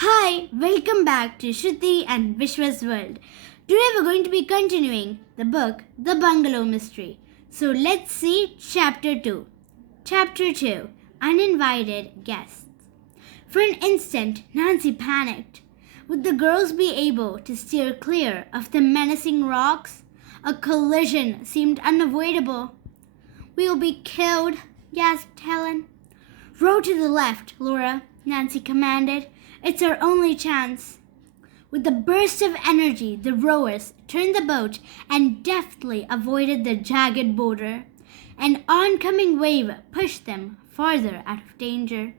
Hi, welcome back to Sruthi and Vishwa's World. Today we're going to be continuing the book The Bungalow Mystery. So let's see Chapter 2. Chapter 2, Uninvited Guests. For an instant, Nancy panicked. Would the girls be able to steer clear of the menacing rocks? A collision seemed unavoidable. "We'll be killed," gasped Helen. "Row to the left, Laura," Nancy commanded. "It's our only chance." With a burst of energy, the rowers turned the boat and deftly avoided the jagged boulder. An oncoming wave pushed them farther out of danger.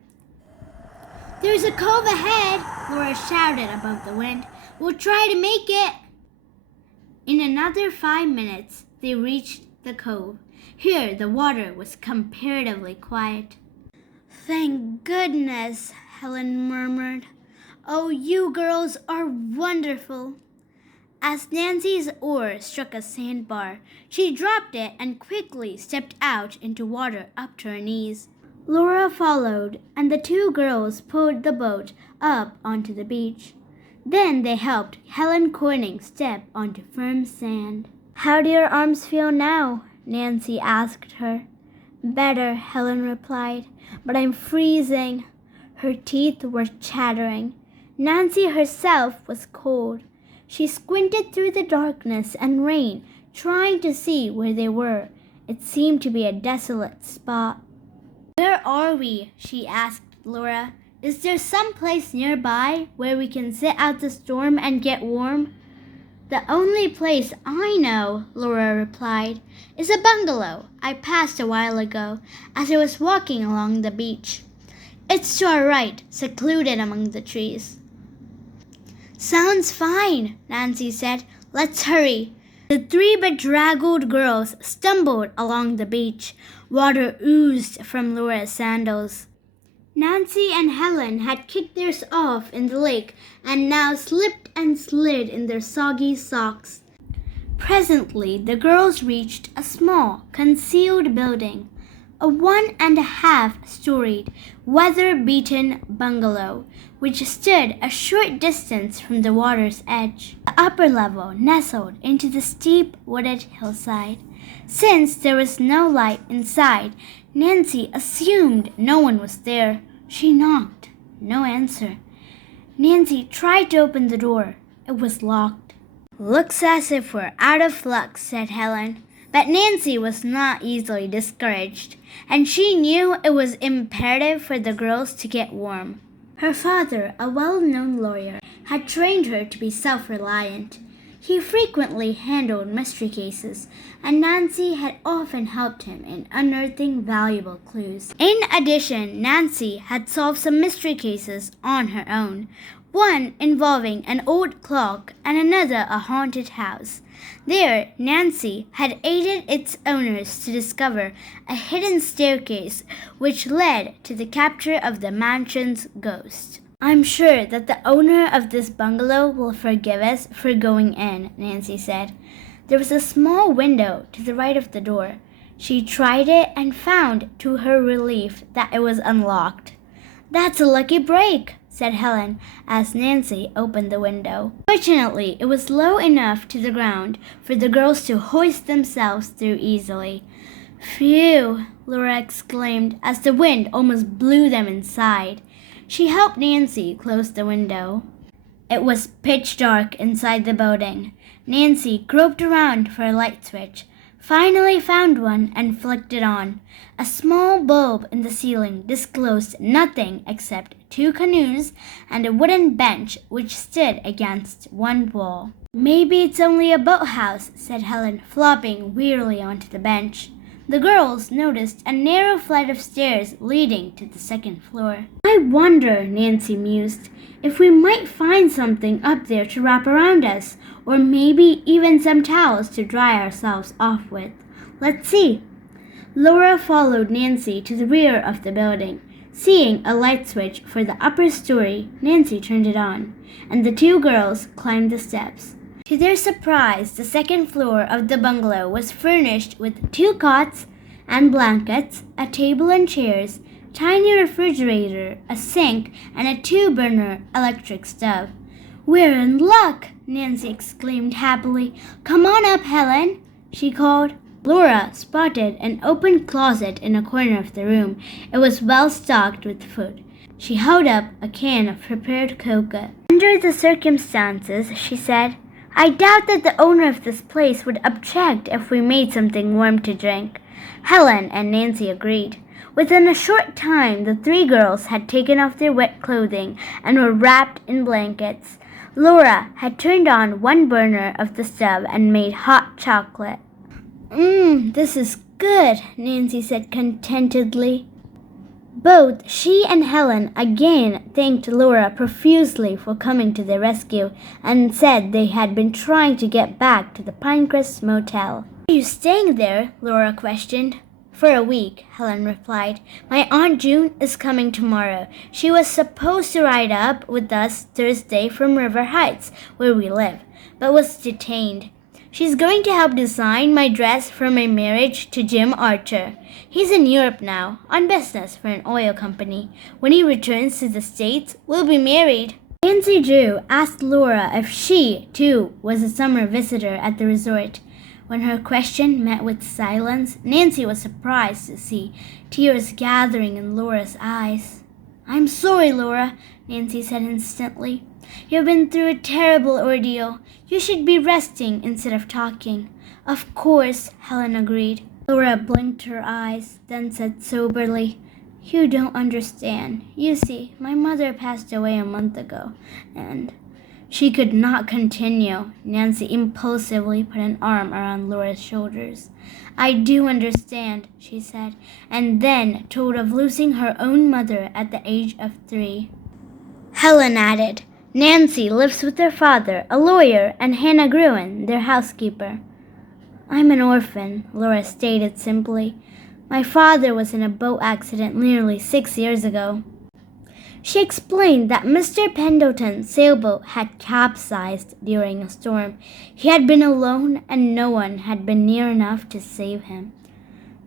"There's a cove ahead," Laura shouted above the wind. "We'll try to make it." In another 5 minutes, they reached the cove. Here, the water was comparatively quiet. "Thank goodness," Helen murmured. "Oh, you girls are wonderful." As Nancy's oar struck a sandbar, she dropped it and quickly stepped out into water up to her knees. Laura followed, and the two girls pulled the boat up onto the beach. Then they helped Helen Corning step onto firm sand. "How do your arms feel now?" Nancy asked her. "Better," Helen replied, "but I'm freezing." Her teeth were chattering. Nancy herself was cold. She squinted through the darkness and rain, trying to see where they were. It seemed to be a desolate spot. "Where are we?" she asked Laura. "Is there some place nearby where we can sit out the storm and get warm?" "The only place I know," Laura replied, "is a bungalow I passed a while ago as I was walking along the beach. It's to our right, secluded among the trees." "Sounds fine," Nancy said. "Let's hurry." The three bedraggled girls stumbled along the beach. Water oozed from Laura's sandals. Nancy and Helen had kicked theirs off in the lake and now slipped and slid in their soggy socks. Presently, the girls reached a small, concealed building, a 1.5-storied, weather-beaten bungalow, which stood a short distance from the water's edge. The upper level nestled into the steep wooded hillside. Since there was no light inside, Nancy assumed no one was there. She knocked. No answer. Nancy tried to open the door. It was locked. "Looks as if we're out of luck," said Helen. But Nancy was not easily discouraged, and she knew it was imperative for the girls to get warm. Her father, a well-known lawyer, had trained her to be self-reliant. He frequently handled mystery cases, and Nancy had often helped him in unearthing valuable clues. In addition, Nancy had solved some mystery cases on her own, one involving an old clock and another a haunted house. There, Nancy had aided its owners to discover a hidden staircase which led to the capture of the mansion's ghost. "I'm sure that the owner of this bungalow will forgive us for going in," Nancy said. There was a small window to the right of the door. She tried it and found, to her relief, that it was unlocked. "That's a lucky break," said Helen as Nancy opened the window. Fortunately, it was low enough to the ground for the girls to hoist themselves through easily. "Phew!" Laura exclaimed as the wind almost blew them inside. She helped Nancy close the window. It was pitch dark inside the building. Nancy groped around for a light switch, finally found one and flicked it on. A small bulb in the ceiling disclosed nothing except 2 canoes and a wooden bench which stood against one wall. "Maybe it's only a boathouse," said Helen, flopping wearily onto the bench. The girls noticed a narrow flight of stairs leading to the second floor. "I wonder," Nancy mused, "if we might find something up there to wrap around us, or maybe even some towels to dry ourselves off with. Let's see." Laura followed Nancy to the rear of the building. Seeing a light switch for the upper story, Nancy turned it on, and the two girls climbed the steps. To their surprise, the second floor of the bungalow was furnished with 2 cots and blankets, a table and chairs, tiny refrigerator, a sink, and a 2-burner electric stove. "We're in luck!" Nancy exclaimed happily. "Come on up, Helen," she called. Laura spotted an open closet in a corner of the room. It was well stocked with food. She held up a can of prepared cocoa. "Under the circumstances," she said, "I doubt that the owner of this place would object if we made something warm to drink." Helen and Nancy agreed. Within a short time, the 3 girls had taken off their wet clothing and were wrapped in blankets. Laura had turned on 1 burner of the stove and made hot chocolate. This is good," Nancy said contentedly. Both she and Helen again thanked Laura profusely for coming to their rescue and said they had been trying to get back to the Pinecrest Motel. "Are you staying there?" Laura questioned. "For a week," Helen replied. "My Aunt June is coming tomorrow. She was supposed to ride up with us Thursday from River Heights, where we live, but was detained. She's going to help design my dress for my marriage to Jim Archer. He's in Europe now, on business for an oil company. When he returns to the States, we'll be married." Nancy Drew asked Laura if she, too, was a summer visitor at the resort. When her question met with silence, Nancy was surprised to see tears gathering in Laura's eyes. "I'm sorry, Laura," Nancy said instantly. "You've been through a terrible ordeal. You should be resting instead of talking." "Of course," Helen agreed. Laura blinked her eyes, then said soberly, "You don't understand. You see, my mother passed away a month ago, and—" She could not continue. Nancy impulsively put an arm around Laura's shoulders. "I do understand," she said, and then told of losing her own mother at the age of 3. Helen added, "Nancy lives with her father, a lawyer, and Hannah Gruen, their housekeeper." "I'm an orphan," Laura stated simply. "My father was in a boat accident nearly 6 years ago." She explained that Mr. Pendleton's sailboat had capsized during a storm. He had been alone and no one had been near enough to save him.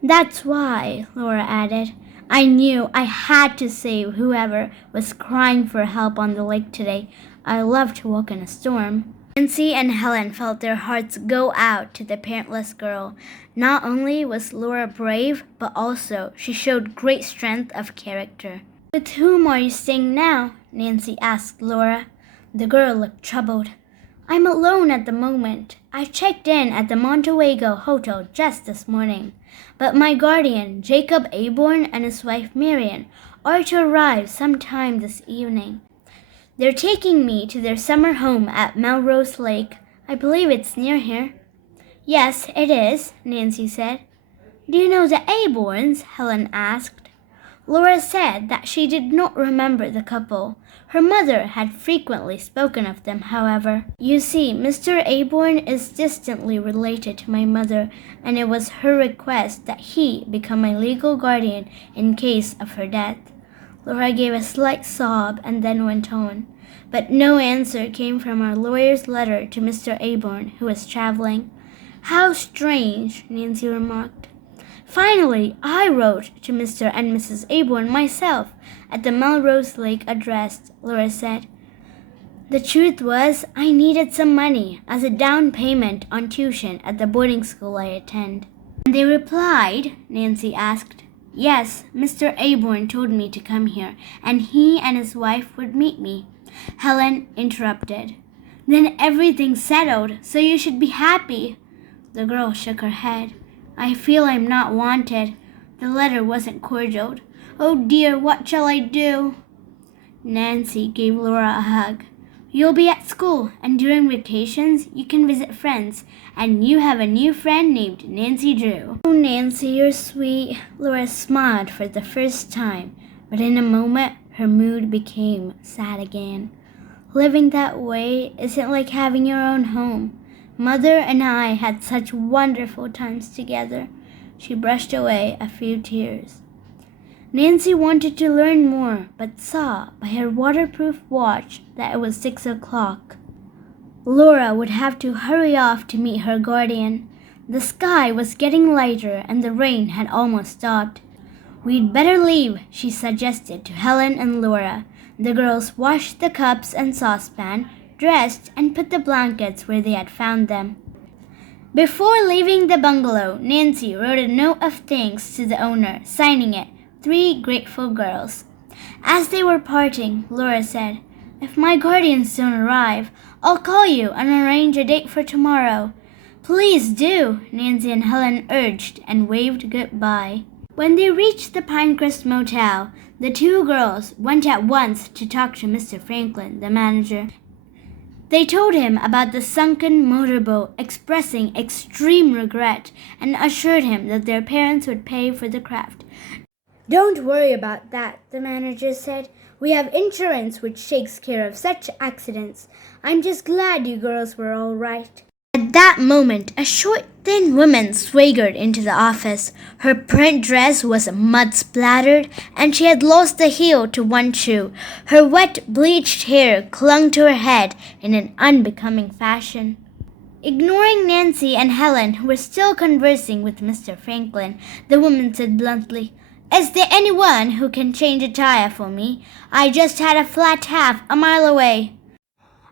"That's why," Laura added, "I knew I had to save whoever was crying for help on the lake today. I love to walk in a storm." Nancy and Helen felt their hearts go out to the parentless girl. Not only was Laura brave, but also she showed great strength of character. "With whom are you staying now?" Nancy asked Laura. The girl looked troubled. "I'm alone at the moment. I checked in at the Montawago Hotel just this morning. But my guardian, Jacob Aborn, and his wife Marian are to arrive sometime this evening. They're taking me to their summer home at Melrose Lake. I believe it's near here." "Yes, it is," Nancy said. "Do you know the Aborns?" Helen asked. Laura said that she did not remember the couple. Her mother had frequently spoken of them, however. "You see, Mr. Aborn is distantly related to my mother, and it was her request that he become my legal guardian in case of her death." Laura gave a slight sob and then went on. "But no answer came from our lawyer's letter to Mr. Aborn, who was traveling." "How strange," Nancy remarked. "Finally, I wrote to Mr. and Mrs. Aborn myself at the Melrose Lake address," Laura said. "The truth was, I needed some money as a down payment on tuition at the boarding school I attend." "And they replied?" Nancy asked. "Yes, Mr. Aborn told me to come here, and he and his wife would meet me." Helen interrupted. "Then everything's settled, so you should be happy." The girl shook her head. "I feel I'm not wanted. The letter wasn't cordial. Oh dear, what shall I do?" Nancy gave Laura a hug. "You'll be at school, and during vacations you can visit friends, and you have a new friend named Nancy Drew." "Oh, Nancy, you're sweet." Laura smiled for the first time, but in a moment her mood became sad again. "Living that way isn't like having your own home. Mother and I had such wonderful times together." She brushed away a few tears. Nancy wanted to learn more, but saw by her waterproof watch that it was 6 o'clock. Laura would have to hurry off to meet her guardian. The sky was getting lighter and the rain had almost stopped. "We'd better leave," she suggested to Helen and Laura. The girls washed the cups and saucepan, dressed, and put the blankets where they had found them. Before leaving the bungalow, Nancy wrote a note of thanks to the owner, signing it, "Three Grateful Girls." As they were parting, Laura said, "If my guardians don't arrive, I'll call you and arrange a date for tomorrow." "Please do," Nancy and Helen urged and waved goodbye. When they reached the Pinecrest Motel, the two girls went at once to talk to Mr. Franklin, the manager. They told him about the sunken motorboat, expressing extreme regret, and assured him that their parents would pay for the craft. "Don't worry about that," the manager said. "We have insurance which takes care of such accidents. I'm just glad you girls were all right." At that moment, a short, thin woman swaggered into the office. Her print dress was mud-splattered, and she had lost the heel to one shoe. Her wet, bleached hair clung to her head in an unbecoming fashion. Ignoring Nancy and Helen, who were still conversing with Mr. Franklin, the woman said bluntly, "Is there anyone who can change a tire for me? I just had a flat half a mile away."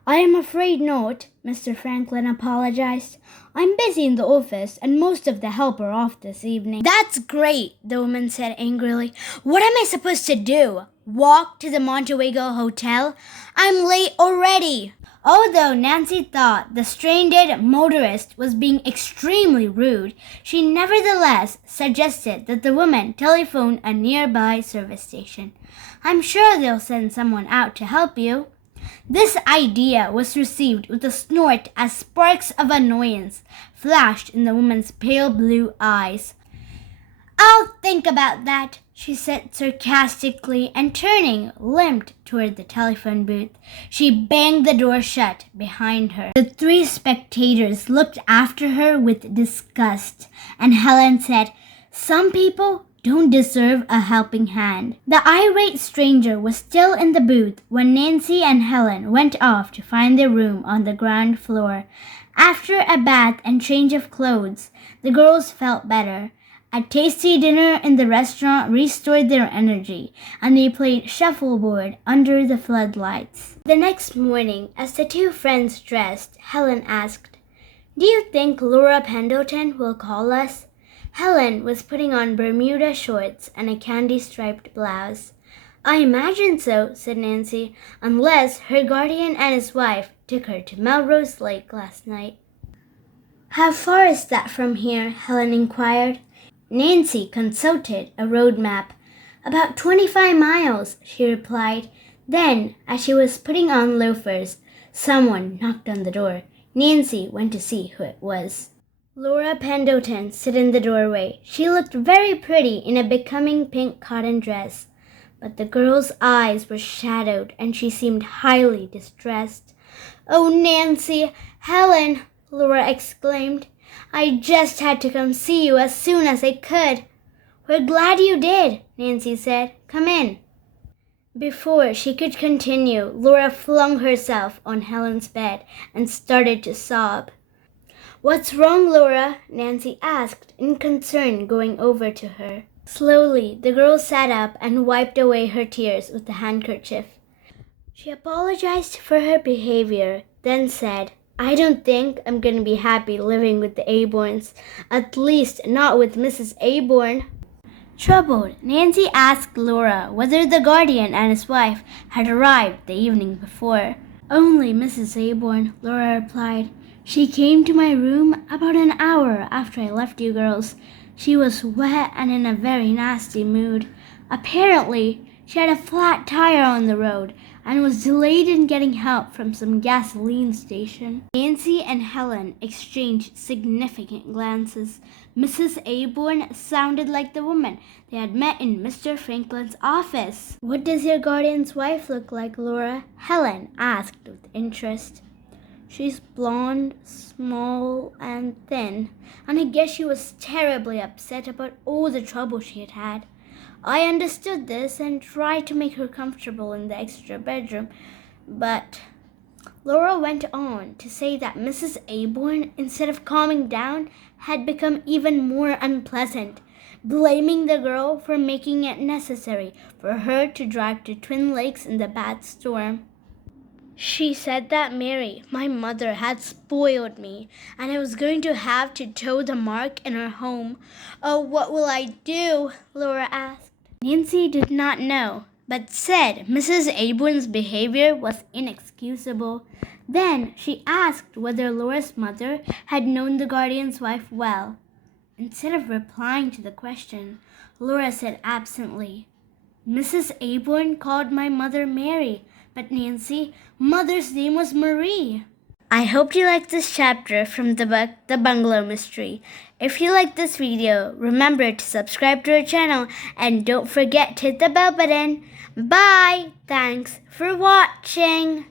"I am afraid not," Mr. Franklin apologized. "I'm busy in the office, and most of the help are off this evening." "That's great," the woman said angrily. "What am I supposed to do? Walk to the Montaguo Hotel? I'm late already." Although Nancy thought the stranded motorist was being extremely rude, she nevertheless suggested that the woman telephone a nearby service station. "I'm sure they'll send someone out to help you." This idea was received with a snort as sparks of annoyance flashed in the woman's pale blue eyes. "I'll think about that," she said sarcastically, and turning, limped toward the telephone booth. She banged the door shut behind her. The three spectators looked after her with disgust, and Helen said, "Some people don't deserve a helping hand." The irate stranger was still in the booth when Nancy and Helen went off to find their room on the ground floor. After a bath and change of clothes, the girls felt better. A tasty dinner in the restaurant restored their energy, and they played shuffleboard under the floodlights. The next morning, as the two friends dressed, Helen asked, "Do you think Laura Pendleton will call us?" Helen was putting on Bermuda shorts and a candy-striped blouse. "I imagine so," said Nancy, "unless her guardian and his wife took her to Melrose Lake last night." "How far is that from here?" Helen inquired. Nancy consulted a road map. "About 25 miles," she replied. Then, as she was putting on loafers, someone knocked on the door. Nancy went to see who it was. Laura Pendleton stood in the doorway. She looked very pretty in a becoming pink cotton dress, but the girl's eyes were shadowed and she seemed highly distressed. "Oh, Nancy! Helen!" Laura exclaimed. "I just had to come see you as soon as I could." "We're glad you did," Nancy said. "Come in." Before she could continue, Laura flung herself on Helen's bed and started to sob. "What's wrong, Laura?" Nancy asked, in concern, going over to her. Slowly, the girl sat up and wiped away her tears with a handkerchief. She apologized for her behavior, then said, "I don't think I'm going to be happy living with the Aborns, at least not with Mrs. Aborn." Troubled, Nancy asked Laura whether the guardian and his wife had arrived the evening before. "Only Mrs. Aborn," Laura replied. "She came to my room about an hour after I left you girls. She was wet and in a very nasty mood. Apparently, she had a flat tire on the road and was delayed in getting help from some gasoline station." Nancy and Helen exchanged significant glances. Mrs. Aborn sounded like the woman they had met in Mr. Franklin's office. "What does your guardian's wife look like, Laura?" Helen asked with interest. "She's blonde, small, and thin, and I guess she was terribly upset about all the trouble she had had. I understood this and tried to make her comfortable in the extra bedroom, but..." Laura went on to say that Mrs. Aborn, instead of calming down, had become even more unpleasant. blaming the girl for making it necessary for her to drive to Twin Lakes in the bad storm. She said that Mary, my mother, had spoiled me, and I was going to have to tow the mark in her home. Oh, what will I do? Laura asked. Nancy did not know, but said Mrs. Aborn's behavior was inexcusable. Then she asked whether Laura's mother had known the guardian's wife well. Instead of replying to the question, Laura said absently, Mrs. Aborn called my mother Mary, but Nancy, mother's name was Marie. I hope you liked this chapter from the book, The Bungalow Mystery. If you liked this video, remember to subscribe to our channel and don't forget to hit the bell button. Bye! Thanks for watching!